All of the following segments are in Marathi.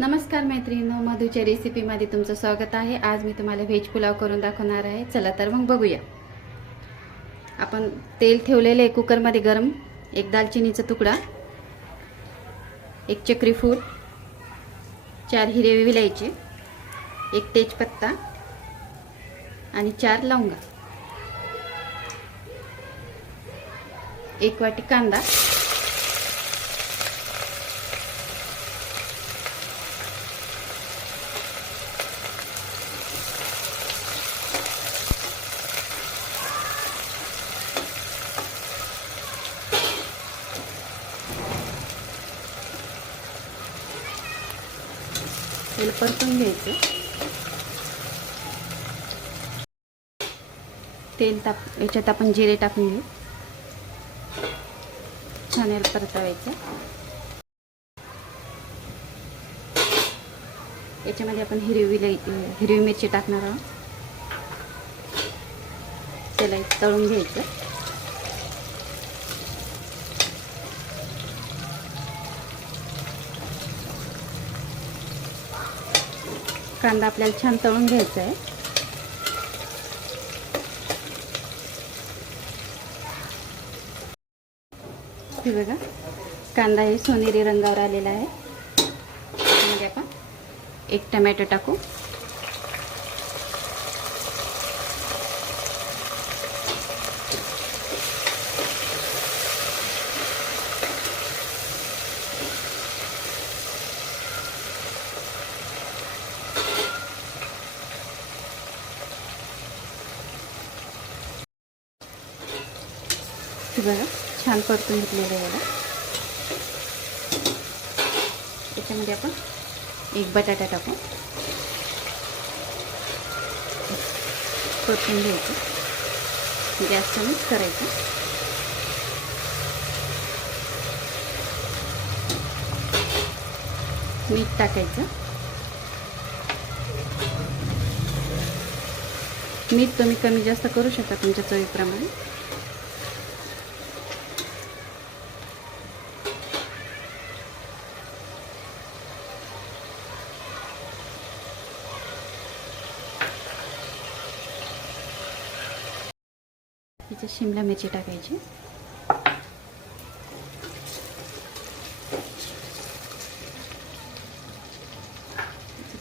नमस्कार मैत्रिणींनो, मधूच्या रेसिपीमध्ये तुमचं स्वागत आहे। आज मी तुम्हाला व्हेज पुलाव करून दाखवणार आहे। चला तर मग बघूया। आपण तेल ठेवलेले आहे कुकरमध्ये गरम। एक दालचिनीचा तुकडा, एक चक्री फूल, 4 हिरवी विलायची, एक तेजपत्ता आणि 4 लवंगा, एक वाटी कांदा, तेल परतून घ्यायचं। तेल याच्यात आपण जिरे टाकून घेऊ, छान परतवायचं। याच्यामध्ये आपण हिरवी मिरची टाकणार आहोत। त्याला तळून घ्यायचं। कांदा आपल्याला छान तळून घ्यायचा आहे। हे बघा, कांदा हे सोनेरी रंगावर आलेला आहे। त्यामध्ये आपण एक टोमॅटो टाकू, हे बघा छान परतून घेतलेलं आहे। त्याच्यामध्ये आपण एक बटाटा टाकू, परतून घ्यायचं, गॅस कमी करायचं। मीठ टाकायचं। मीठ तुम्ही कमी जास्त करू शकता तुमच्या चवीप्रमाणे। याच्यात शिमला मिरची टाकायची,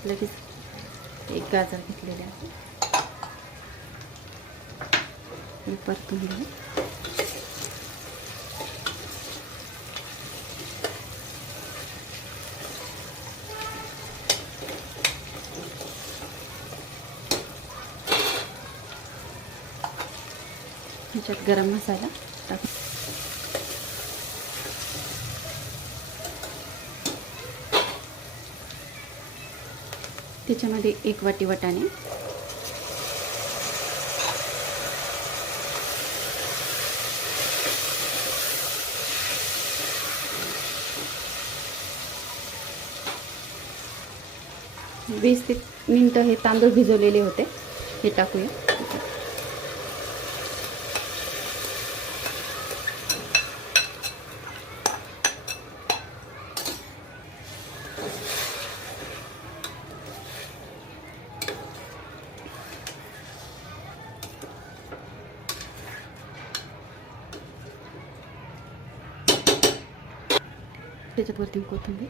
लगेच एक गाजर घेतलेले आहे, हे परतून घेऊ। ह्याच्यात गरम मसाला टाकू, त्याच्यामध्ये एक वाटी वाटाणे, वीस ते मिनिटं हे तांदूळ भिजवलेले होते, हे टाकूया। त्याच्यावरती कोथिंबीर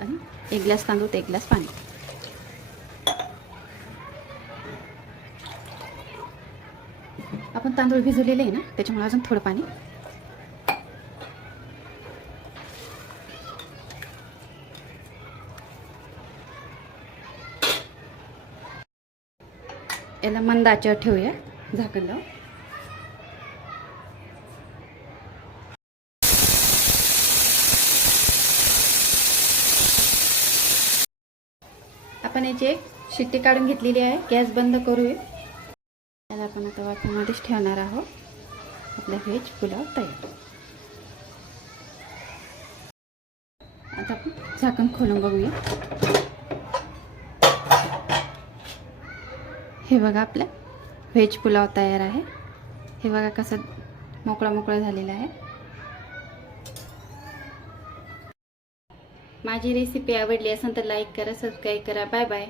आणि एक ग्लास तांदूळ ते एक ग्लास पाणी। आपण तांदूळ भिजवलेले आहे ना, त्याच्यामुळे अजून थोडं पाणी। याला मंद आचेवर ठेवूया, झाकण लावून। आपण याची एक शिट्टी काढून घेतलेली आहे। गॅस बंद करूया। याला आपण आता वाफेमध्येच ठेवणार आहोत। आपला व्हेज पुलाव तयार। आता आपण झाकण खोलून बघूया। हे बघा, आपला व्हेज पुलाव तयार आहे। हे बघा कसं मोकळा मोकळा झालेला आहे। माझी रेसिपी आवडली असेल तर लाईक करा, सबस्क्राईब करा. Bye bye.